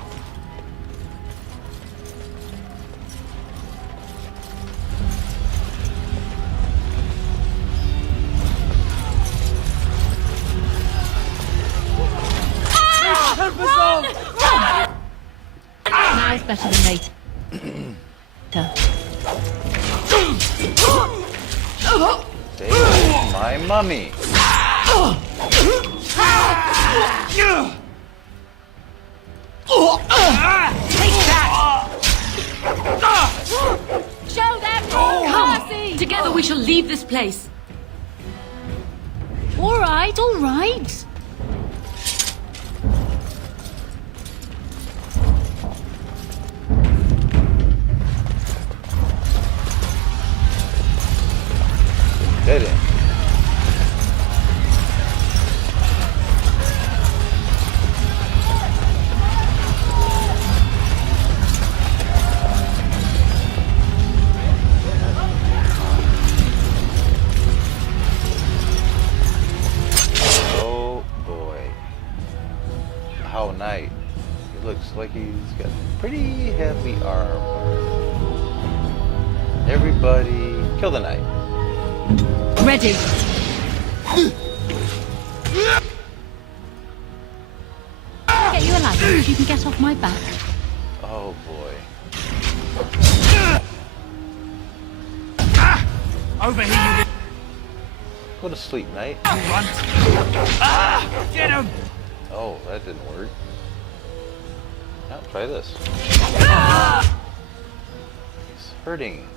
Help us all! Now it's better than later. Save my mummy. Take that! Show them mercy! Together we shall leave this place. All right, all right. Get in. Oh boy. How Knight. He looks like he's got pretty heavy armor. Everybody, kill the Knight. Ready. Get you a ladder so you can get off my back. Oh boy. Over here, you Go to sleep, Knight. runt! Get him! Oh, that didn't work. Now try this. He's hurting.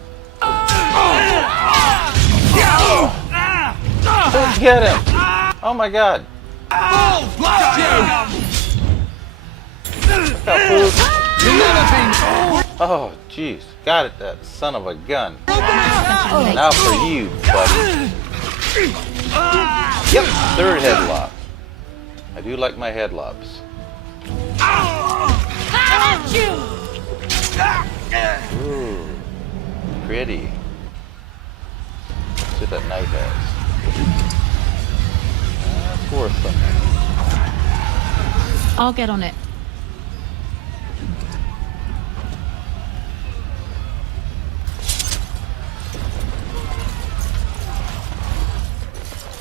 Let's get him! Oh my god! Oh jeez, got it, that son of a gun. Now for you, buddy. Yep, third headlock. I do like my headlocks. Ooh. pretty. That's what that knife has. That's worth something. I'll get on it.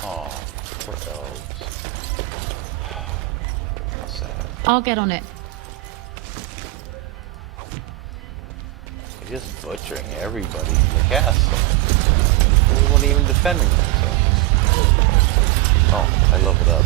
Oh, poor elves. Sad. I'll get on it. They're just butchering everybody in the castle. They weren't even defending themselves. Oh, I leveled up.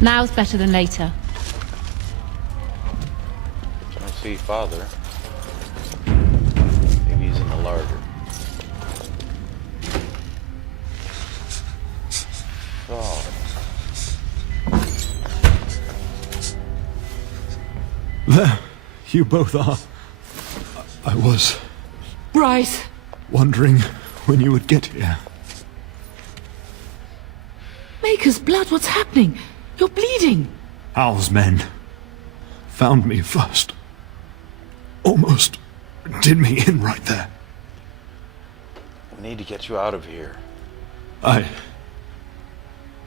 Now's better than later. I see father. Maybe he's in the larder. Oh. There, you both are. I was Bryce! wondering when you would get here. Maker's blood, what's happening? You're bleeding. Al's men found me first. Almost did me in right there. We need to get you out of here. I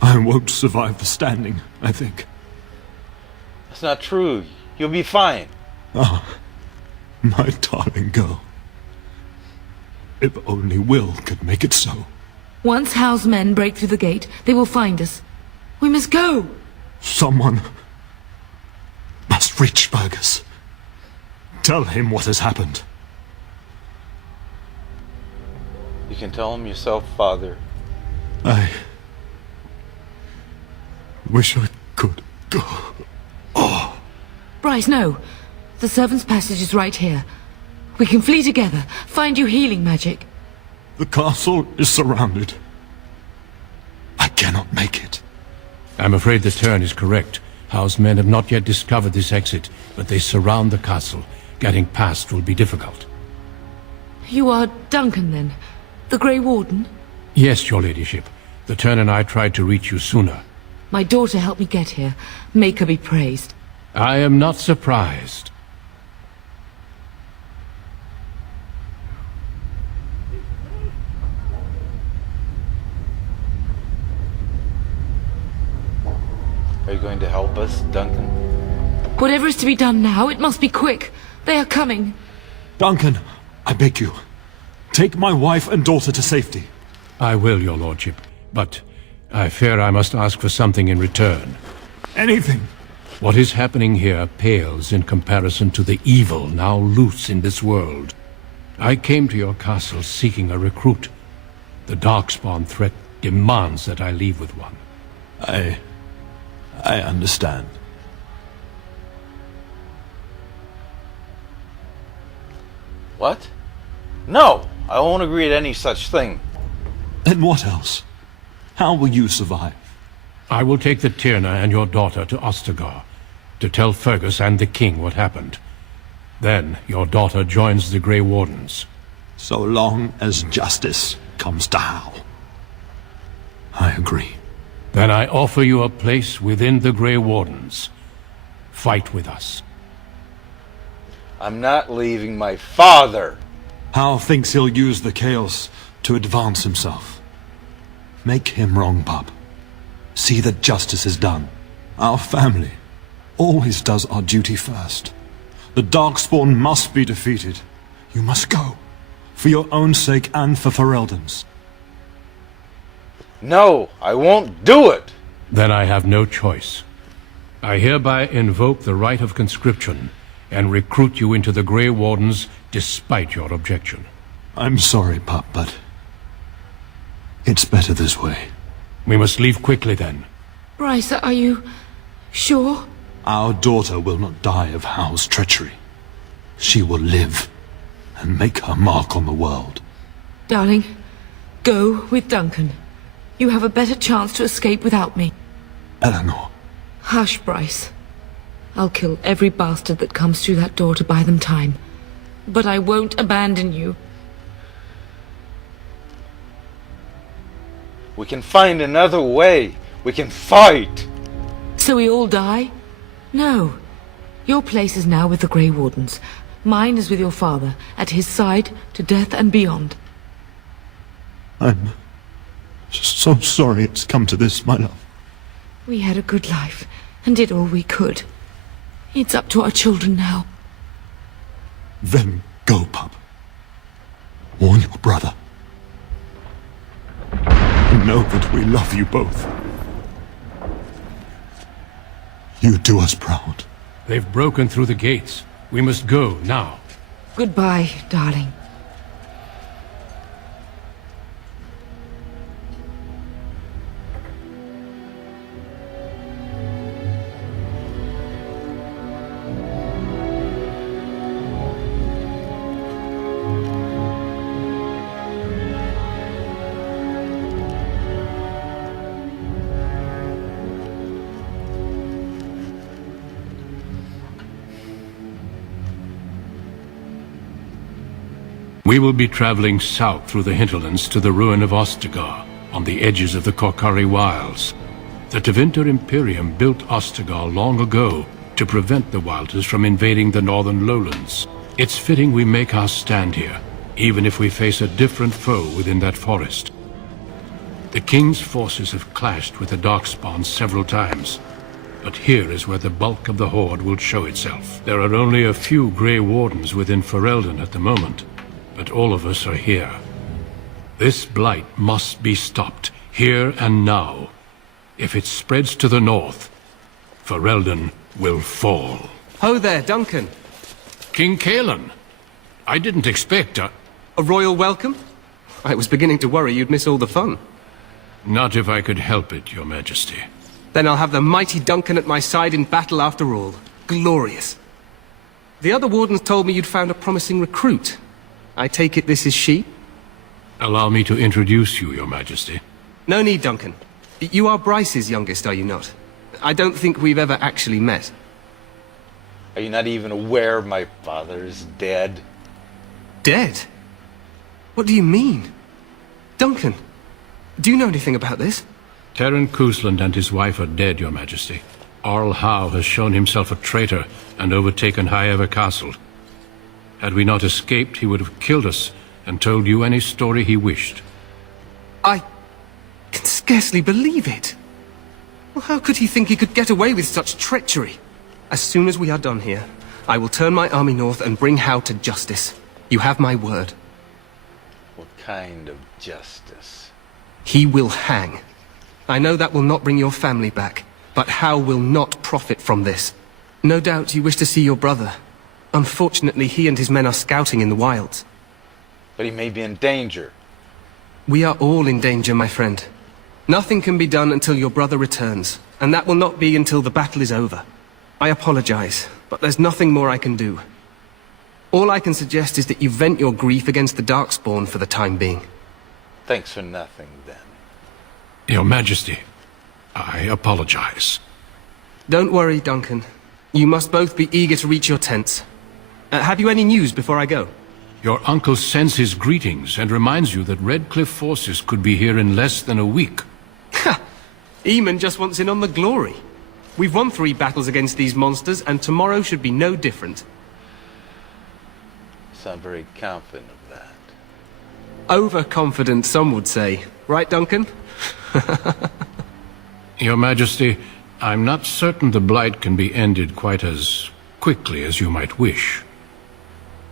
won't survive the standing, I think. That's not true. You'll be fine. Ah, my darling girl. If only Will could make it so. Once Hal's men break through the gate, they will find us. We must go. Someone must reach Fergus. Tell him what has happened. You can tell him yourself, father. I wish I could go. Oh. Bryce, no. The servants' passage is right here. We can flee together, find you healing magic. The castle is surrounded. I cannot make it. I'm afraid the Turn is correct. House men have not yet discovered this exit, but they surround the castle. Getting past will be difficult. You are Duncan, then? The Grey Warden? Yes, your ladyship. The Turn and I tried to reach you sooner. My daughter helped me get here. Make her be praised. I am not surprised. Are you going to help us, Duncan? Whatever is to be done now, it must be quick. They are coming. Duncan, I beg you, take my wife and daughter to safety. I will, your lordship, but I fear I must ask for something in return. Anything. What is happening here pales in comparison to the evil now loose in this world. I came to your castle seeking a recruit. The Darkspawn threat demands that I leave with one. I understand. What? No! I won't agree to any such thing. And what else? How will you survive? I will take the Tyrna and your daughter to Ostagar, to tell Fergus and the king what happened. Then your daughter joins the Grey Wardens. So long as justice comes to Hal. I agree. Then I offer you a place within the Grey Wardens. Fight with us. I'm not leaving my father! Hal thinks he'll use the chaos to advance himself. Make him wrong, bub. See that justice is done. Our family always does our duty first. The Darkspawn must be defeated. You must go. For your own sake and for Ferelden's. No, I won't do it! Then I have no choice. I hereby invoke the right of conscription and recruit you into the Grey Wardens despite your objection. I'm sorry, pup, but it's better this way. We must leave quickly then. Bryce, are you sure? Our daughter will not die of Hal's treachery. She will live. and make her mark on the world. Darling, go with Duncan. You have a better chance to escape without me. Eleanor. Hush, Bryce. I'll kill every bastard that comes through that door to buy them time. But I won't abandon you. We can find another way. We can fight. So we all die? No. Your place is now with the Grey Wardens. Mine is with your father, at his side, to death and beyond. I'm so sorry it's come to this, my love. We had a good life, and did all we could. It's up to our children now. Then go, pup. Warn your brother. Know that we love you both. You do us proud. They've broken through the gates. We must go now. Goodbye, darling. We will be traveling south through the hinterlands to the ruin of Ostagar, on the edges of the Korkari Wilds. The Tevinter Imperium built Ostagar long ago to prevent the Wilders from invading the northern lowlands. It's fitting we make our stand here, even if we face a different foe within that forest. The King's forces have clashed with the Darkspawn several times, but here is where the bulk of the Horde will show itself. There are only a few Grey Wardens within Ferelden at the moment, but all of us are here. This blight must be stopped, here and now. If it spreads to the north, Ferelden will fall. Ho there, Duncan. King Caelan. I didn't expect a royal welcome? I was beginning to worry you'd miss all the fun. Not if I could help it, Your Majesty. Then I'll have the mighty Duncan at my side in battle after all. Glorious. The other wardens told me you'd found a promising recruit. I take it this is she? Allow me to introduce you, Your Majesty. No need, Duncan. You are Bryce's youngest, are you not? I don't think we've ever actually met. Are you not even aware my father is dead? Dead? What do you mean? Duncan, do you know anything about this? Terran Cousland and his wife are dead, Your Majesty. Arl Howe has shown himself a traitor and overtaken Highever Castle. Had we not escaped, he would have killed us and told you any story he wished. I can scarcely believe it. Well, how could he think he could get away with such treachery? As soon as we are done here, I will turn my army north and bring Howe to justice. You have my word. What kind of justice? He will hang. I know that will not bring your family back, but Howe will not profit from this. No doubt you wish to see your brother. Unfortunately, he and his men are scouting in the wilds. But he may be in danger. We are all in danger, my friend. Nothing can be done until your brother returns, and that will not be until the battle is over. I apologize, but there's nothing more I can do. All I can suggest is that you vent your grief against the Darkspawn for the time being. Thanks for nothing, then. Your Majesty, I apologize. Don't worry, Duncan. You must both be eager to reach your tents. Have you any news before I go? Your uncle sends his greetings and reminds you that Redcliffe forces could be here in less than a week. Ha! Eamon just wants in on the glory. We've won 3 battles against these monsters, and tomorrow should be no different. Sound very confident of that. Overconfident, some would say. Right, Duncan? Your Majesty, I'm not certain the blight can be ended quite as quickly as you might wish.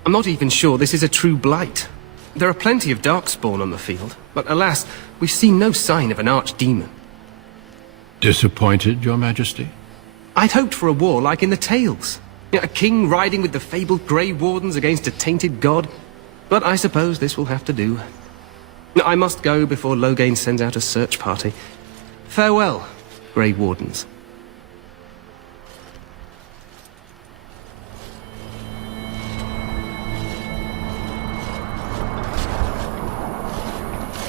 I'm not even sure this is a true blight. There are plenty of Darkspawn on the field, but alas, we've seen no sign of an archdemon. Disappointed, Your Majesty? I'd hoped for a war like in the tales. A king riding with the fabled Grey Wardens against a tainted god. But I suppose this will have to do. I must go before Loghain sends out a search party. Farewell, Grey Wardens.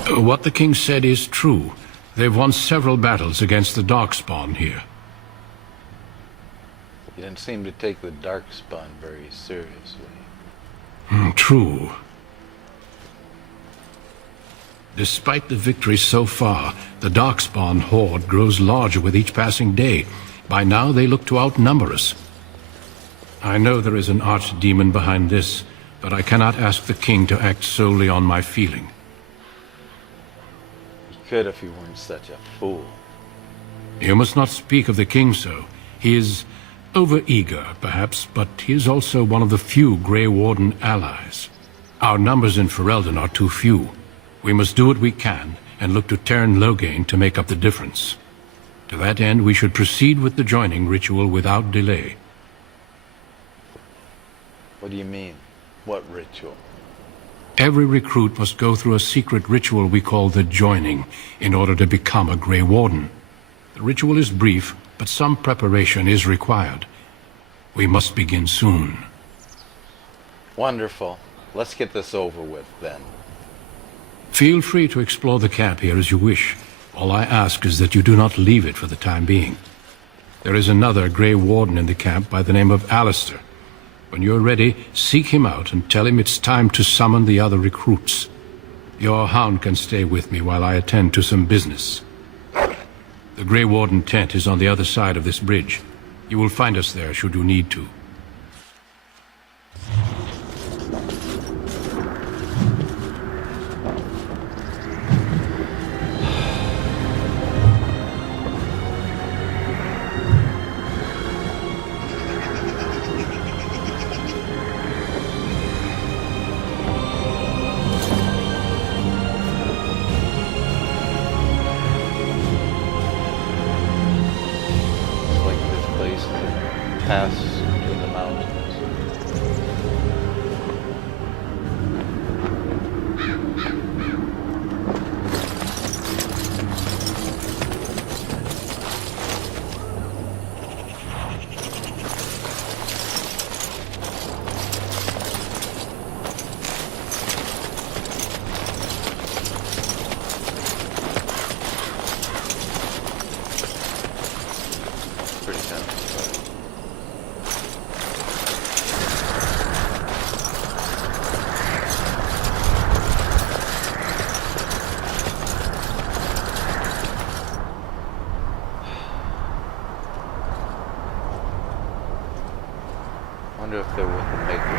What the king said is true. They've won several battles against the Darkspawn here. You didn't seem to take the Darkspawn very seriously. True. Despite the victory so far, the Darkspawn horde grows larger with each passing day. By now, they look to outnumber us. I know there is an archdemon behind this, but I cannot ask the king to act solely on my feeling. You could if you weren't such a fool. You must not speak of the king so. He is overeager, perhaps, but he is also one of the few Grey Warden allies. Our numbers in Ferelden are too few. We must do what we can, and look to Teyrn Loghain to make up the difference. To that end, we should proceed with the joining ritual without delay. What do you mean? What ritual? Every recruit must go through a secret ritual we call the joining, in order to become a Grey Warden. The ritual is brief, but some preparation is required. We must begin soon. Wonderful. Let's get this over with, then. Feel free to explore the camp here as you wish. All I ask is that you do not leave it for the time being. There is another Grey Warden in the camp by the name of Alistair. When you're ready, seek him out and tell him it's time to summon the other recruits. Your hound can stay with me while I attend to some business. The Grey Warden tent is on the other side of this bridge. You will find us there should you need to. Pass to the mountains. Pretty satisfying. I wonder if they're with the maker.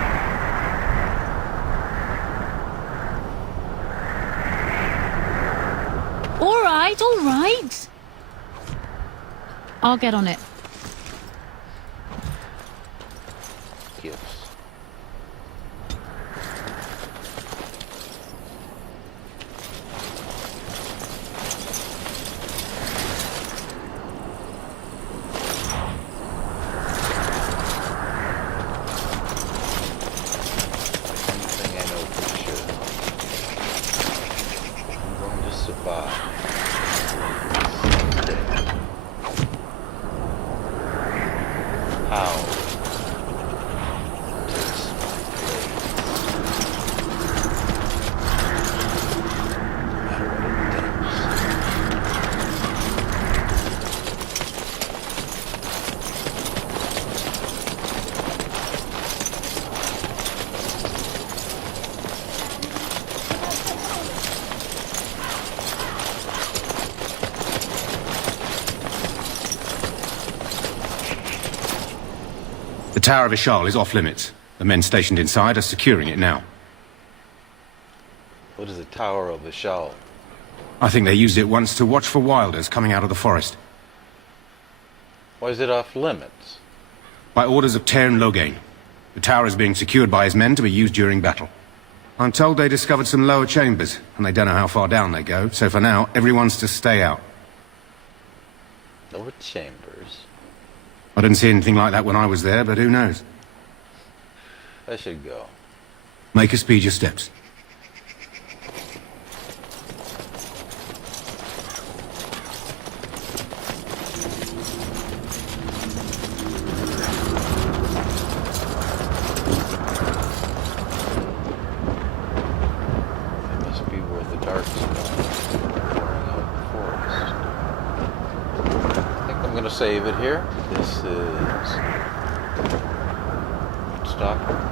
All right. I'll get on it. Gifts. The Tower of Ishal is off limits. The men stationed inside are securing it now. What is the Tower of Ishal? I think they used it once to watch for wilders coming out of the forest. Why is it off limits? By orders of Teyrn Loghain. The tower is being secured by his men to be used during battle. I'm told they discovered some lower chambers, and they don't know how far down they go, so for now, everyone's to stay out. Lower chambers? I didn't see anything like that when I was there, but who knows? I should go. Make us speed your steps. It must be where the Darkspawn. save it here. This is Moonstalker